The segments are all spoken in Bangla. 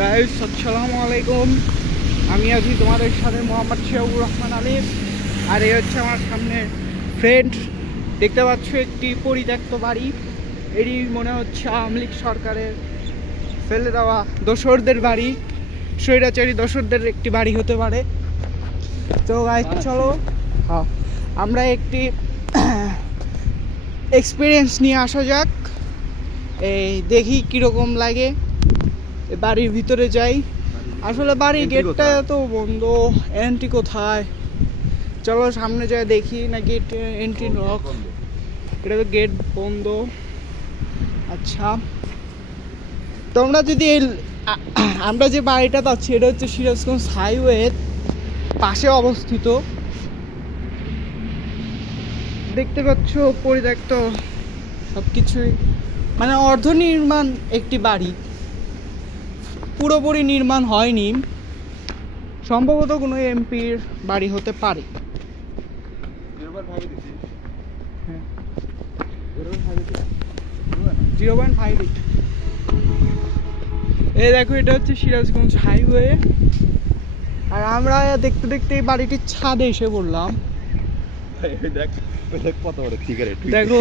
গাইস আসসালামু আলাইকুম আমি আছি তোমাদের সাথে মোহাম্মদ শিয়াবুর রহমান আলী আর এই হচ্ছে আমার সামনে ফ্রেন্ড দেখতে পাচ্ছ একটি পরিত্যক্ত বাড়ি। এটি মনে হচ্ছে আওয়ামী লীগ সরকারের ফেলে দেওয়া দোসরদের বাড়ি। স্বৈরাচারী দোসরদের একটি বাড়ি হতে পারে। তো গাইস চলো। হ্যাঁ, আমরা একটি এক্সপিরিয়েন্স নিয়ে আসা যাক। এই দেখি কীরকম লাগে। বাড়ির ভিতরে যাই। আসলে বাড়ির গেটটা তো বন্ধ এন্ট্রি কোথায়? চলো সামনে যাই দেখি নাকি এন্ট্রি লক এটা তো গেট বন্ধ। আচ্ছা। তোমরা যদি এই আমরা যে বাড়িটা পাচ্ছি এটা হচ্ছে সিরাজগঞ্জ হাইওয়ের পাশে অবস্থিত। দেখতে পাচ্ছ পরিত্যক্ত সব কিছুই মানে অর্ধ নির্মাণ একটি বাড়ি। পুরোপুরি নির্মাণ হয়নি। সম্ভবত কোনো এমপির বাড়ি হতে পারে। জিরো পয়েন্ট ফাইভ এইট এই দেখো এটা হচ্ছে সিরাজগঞ্জ হাইওয়ে। আর আমরা দেখতে দেখতে এই বাড়িটির ছাদে এসে পড়লাম। দেখো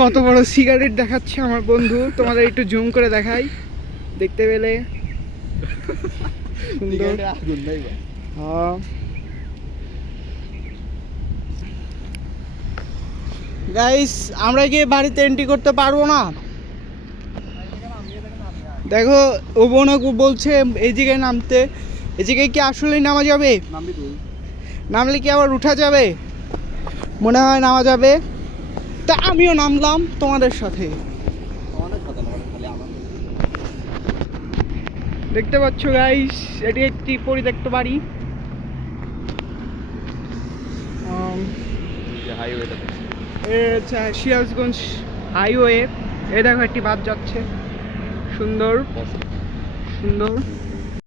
কত বড় সিগারেট দেখাচ্ছে আমার বন্ধু। তোমাদের একটু জুম করে দেখাই। দেখতে পেলে। সুন্দর হ্যাঁ। গাইস আমরা কি বাড়িতে এন্ট্রি করতে পারব না? দেখো ও বোনা বলছে এই জায়গায় নামতে। এই জায়গায় কি আসলেই নামা যাবে? নামলে কি আবার উঠা যাবে? মনে হয় নামা যাবে। তা আমিও নামলাম তোমাদের সাথে। দেখতে পাচ্ছ গাইস এটি একটি পরিত্যক্ত বাড়ি। সিরাজগঞ্জ হাইওয়ে এ দেখো একটি বাস যাচ্ছে। সুন্দর। সুন্দর।